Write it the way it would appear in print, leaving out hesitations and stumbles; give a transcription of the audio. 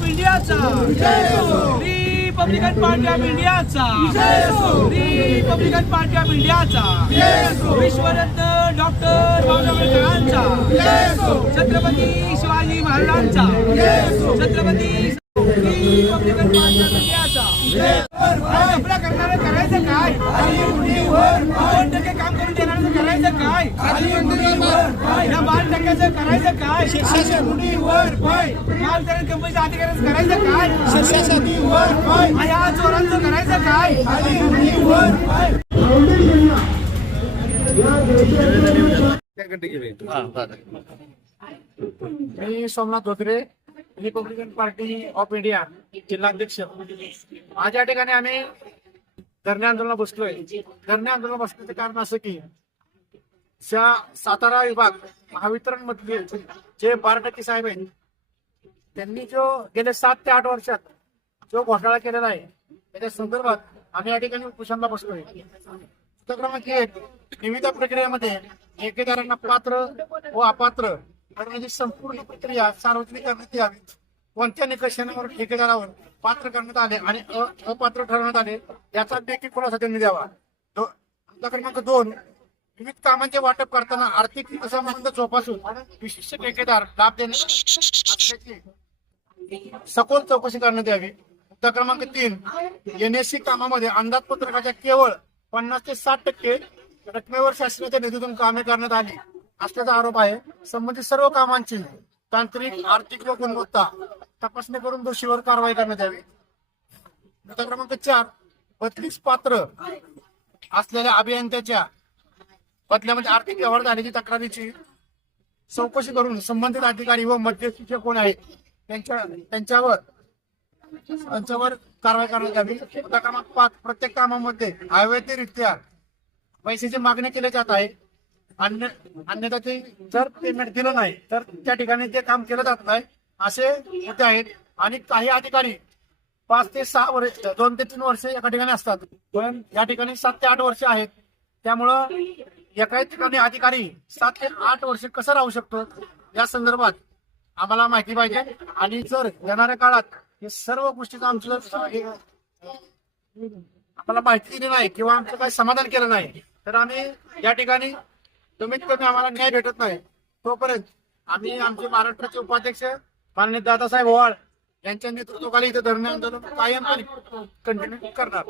इंडियाचा Republican Party of इंडियाचा Republican Party of इंडियाचा विश्वरत्न डॉक्टर बाबासाहेब आंबेडकरांचा छत्रपती शिवाजी महाराजांचा छत्रपती रिपब्लिकन पार्टी ऑफ इंडियाचा आपला करणारं करायचं काय 2% काम करून देणारं करायचं काय या 12% करायचं काय मालधारण कंपनीच्या अधिकाऱ्यांचं करायचं काय या चोरांचं करायचं काय मी Somnath Dhotre Republican Party of India जिल्हाध्यक्ष। आज या ठिकाणी आम्ही धरणे आंदोलनाला बसलोय। धरणे आंदोलन बसण्याचं कारण असं की सातारा विभाग महावितरण मधले जे 12% साहेब आहेत त्यांनी जो गेले 7 ते 8 वर्षात जो घोटाळा केलेला आहे त्याच्या संदर्भात आम्ही या ठिकाणी उपोषणाला बसलोय। क्रमांक 1 निविदा प्रक्रियेमध्ये ठेकेदारांना पात्र व अपात्र करण्याची संपूर्ण प्रक्रिया सार्वजनिक करण्यात यावी। कोणत्या निकषांवर ठेकेदारावर पात्र करण्यात आले आणि अपात्र ठरवण्यात आले याचा देखील खुलासा त्यांनी द्यावा। क्रमांक 2 विविध कामांचे वाटप करताना आर्थिक संबंध जोपासून विशिष्ट ठेकेदार लाभ देण्याची सखोल चौकशी करण्यात यावी। क्रमांक 3 NSC कामामध्ये अंदाजपत्रकाच्या केवळ 50 ते 60% रकमेवर शासनाच्या निधीतून कामे करण्यात आली असल्याचा आरोप आहे। संबंधित सर्व कामांची तांत्रिक आर्थिक व गुणवत्ता तपासणी करून दोषीवर कारवाई करण्यात यावी। क्रमांक 4 बदलीस पात्र असलेल्या अभियंत्याच्या बदल्यामध्ये आर्थिक व्यवहार झाल्याची तक्रारीची चौकशी करून संबंधित अधिकारी व मध्यस्थी कोण आहेत त्यांच्यावर कारवाई करण्यात यावी। क्रमांक 5 प्रत्येक कामामध्ये अवैधरित्या पैशाची मागणी केली जात आहे अन्यथा ते जर पेमेंट दिलं नाही तर त्या ठिकाणी ते काम केलं जात नाही असे मुद्दे आहेत। आणि काही अधिकारी 5 ते 6 वर्ष 2 ते 3 वर्ष एका ठिकाणी असतात पण या ठिकाणी 7 ते 8 वर्ष आहेत। त्यामुळं एका ठिकाणी अधिकारी 7 ते 8 वर्ष कसं राहू शकतो या संदर्भात आम्हाला माहिती पाहिजे। आणि जर येणाऱ्या काळात हे सर्व गोष्टीचं आमचं आम्हाला माहिती दिली नाही किंवा आमचं काही समाधान केलं नाही तर आम्ही या ठिकाणी कमीत कमी आम्हाला न्याय भेटत नाही तोपर्यंत आम्ही आमचे महाराष्ट्राचे उपाध्यक्ष माननीय दादासाहेब ओवाळ यांच्या नेतृत्वाखाली इथे धरणे आंदोलन कायम आणि कंटिन्यू करणार।